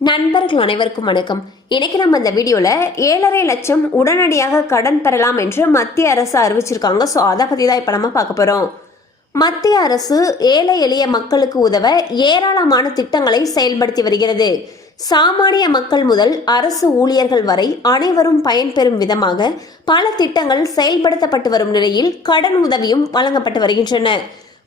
நண்பர்கள் அனைவருக்கும் வணக்கம். இன்னைக்கு நம்ம இந்த வீடியோவில் ஏழரை லட்சம் உடனடியாக கடன் பெறலாம் என்று மத்திய அரசு அறிவிச்சிருக்காங்க. ஸோ அதை பற்றி தான் இப்போ நம்ம பார்க்க போகிறோம் மத்திய அரசு ஏழை எளிய மக்களுக்கு உதவ ஏராளமான திட்டங்களை செயல்படுத்தி வருகிறது. சாமானிய மக்கள் முதல் அரசு ஊழியர்கள் வரை அனைவரும் பயன்பெறும் விதமாக பல திட்டங்கள் செயல்படுத்தப்பட்டு வரும் நிலையில் கடன் உதவியும் வழங்கப்பட்டு வருகின்றன.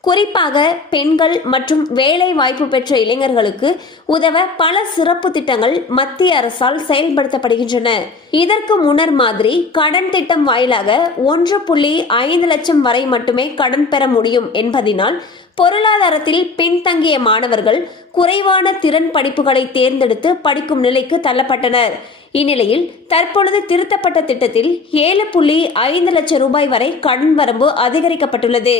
குறிப்பாக பெண்கள் மற்றும் வேலை வாய்ப்பு பெற்ற இளைஞர்களுக்கு உதவ பல சிறப்பு திட்டங்கள் மத்திய அரசால் செயல்படுத்தப்படுகின்றன. இதற்கு முன்னர் மாதிரி கடன் திட்டம் வாயிலாக ஒன்று புள்ளி ஐந்து லட்சம் வரை மட்டுமே கடன் பெற முடியும் என்பதினால் பொருளாதாரத்தில் பின்தங்கிய மாணவர்கள் குறைவான திறன் படிப்புகளை தேர்ந்தெடுத்து படிக்கும் நிலைக்கு தள்ளப்பட்டனர். இந்நிலையில் தற்பொழுது திருத்தப்பட்ட திட்டத்தில் ஏழு புள்ளி ஐந்து லட்சம் ரூபாய் வரை கடன் வரம்பு அதிகரிக்கப்பட்டுள்ளது.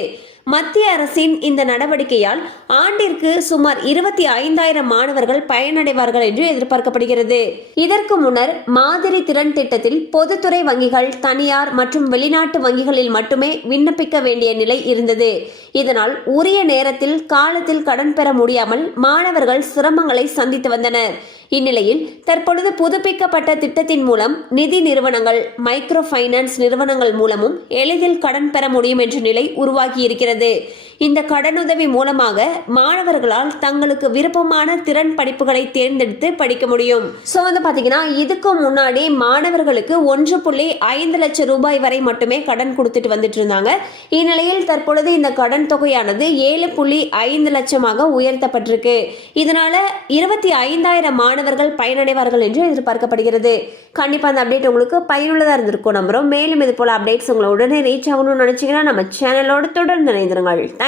மத்திய அரசின் இந்த நடவடிக்கையால் ஆண்டிற்கு சுமார் இருபத்தி ஐந்தாயிரம் மாணவர்கள் பயனடைவார்கள் என்று எதிர்பார்க்கப்படுகிறது. இதற்கு முன்னர் மாதிரி திறன் திட்டத்தில் பொதுத்துறை வங்கிகள் தனியார் மற்றும் வெளிநாட்டு வங்கிகளில் மட்டுமே விண்ணப்பிக்க வேண்டிய நிலை இருந்தது. இதனால் உரிய நேரத்தில் காலத்தில் கடன் பெற முடியாமல் மாணவர்கள் சிரமங்களை சந்தித்து வந்தனர். இந்நிலையில் தற்பொழுது புதுப்பிக்கப்பட்ட திட்டத்தின் மூலம் நிதி நிறுவனங்கள் மைக்ரோ ஃபைனான்ஸ் நிறுவனங்கள் மூலமும் எளிதில் கடன் பெற முடியும் என்ற நிலை உருவாகியிருக்கிறது. 对。இந்த கடனுதவி மூலமாக மாணவர்களால் தங்களுக்கு விருப்பமான திறன் படிப்புகளை தேர்ந்தெடுத்து படிக்க முடியும். ஸோ வந்து பார்த்தீங்கன்னா இதுக்கு முன்னாடி மாணவர்களுக்கு ஒன்று புள்ளி ஐந்து லட்சம் ரூபாய் வரை மட்டுமே கடன் கொடுத்துட்டு வந்துட்டு இருந்தாங்க. இந்நிலையில் தற்பொழுது இந்த கடன் தொகையானது ஏழு புள்ளி ஐந்து லட்சமாக உயர்த்தப்பட்டிருக்கு. இதனால இருபத்தி ஐந்தாயிரம் மாணவர்கள் பயனடைவார்கள் என்று எதிர்பார்க்கப்படுகிறது. கண்டிப்பாக அந்த அப்டேட் உங்களுக்கு பயனுள்ளதாக இருந்திருக்கும். நம்புறோம். மேலும் இது போல அப்டேட்ஸ் உங்களை உடனே ரீச் ஆகணும்னு நினைச்சீங்கன்னா நம்ம சேனலோட தொடர்ந்து இணைந்திருங்கள்.